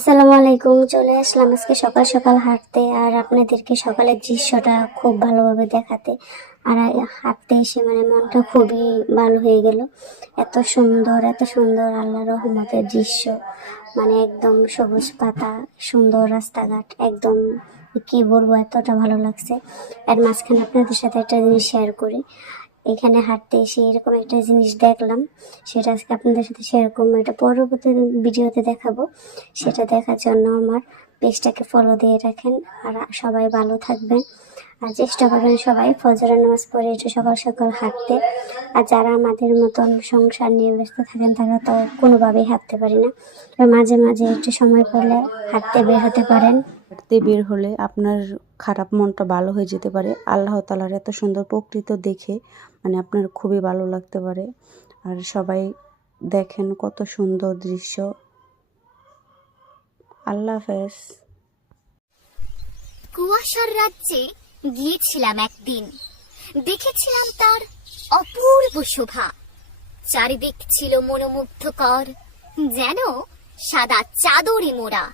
আসসালামু আলাইকুম। চলে আসলাম আজকে সকাল সকাল হাঁটতে আর আপনাদেরকে সকালের দৃশ্যটা খুব ভালোভাবে দেখাতে। আর হাঁটতে এসে মনটা খুবই ভালো হয়ে গেল। এত সুন্দর এত সুন্দর আল্লাহর রহমতের দৃশ্য, একদম সবুজ পাতা, সুন্দর রাস্তাঘাট, একদম কি বলবো, এতটা ভালো লাগছে। এর মাঝখানে আপনাদের সাথে একটা জিনিস শেয়ার করি। এখানে হাঁটতে এসে এরকম একটা জিনিস দেখলাম, সেটা আজকে আপনাদের সাথে শেয়ার করবো। এটা পরবর্তী ভিডিওতে দেখাবো। সেটা দেখার জন্য আমার পেজটাকে ফলো দিয়ে রাখেন। আর সবাই ভালো থাকবেন, আর চেষ্টা করবেন সবাই ফজরের নামাজ পড়ে একটু সকাল সকাল হাঁটতে। আর যারা আমাদের মতন সংসার নিয়ে ব্যস্ত থাকেন তারা তো কোনোভাবেই হাঁটতে পারে না, তো মাঝে মাঝে একটু সময় পেলে হাঁটতে বের হতে পারেন। হাঁটতে বের হলে আপনার খারাপ মনটা ভালো হয়ে যেতে পারে। আল্লাহ তাআলার এত সুন্দর প্রকৃতি দেখে আপনার খুবই ভালো লাগতে পারে। আর সবাই দেখেন কত সুন্দর দৃশ্য। আল্লাহ হাফেজ। কুয়াশার রাজ্যে গিয়েছিলাম একদিন, দেখেছিলাম তার অপূর্ব শোভা। চারিদিক ছিল মনোমুগ্ধকর, যেন সাদা চাদরে মোড়া।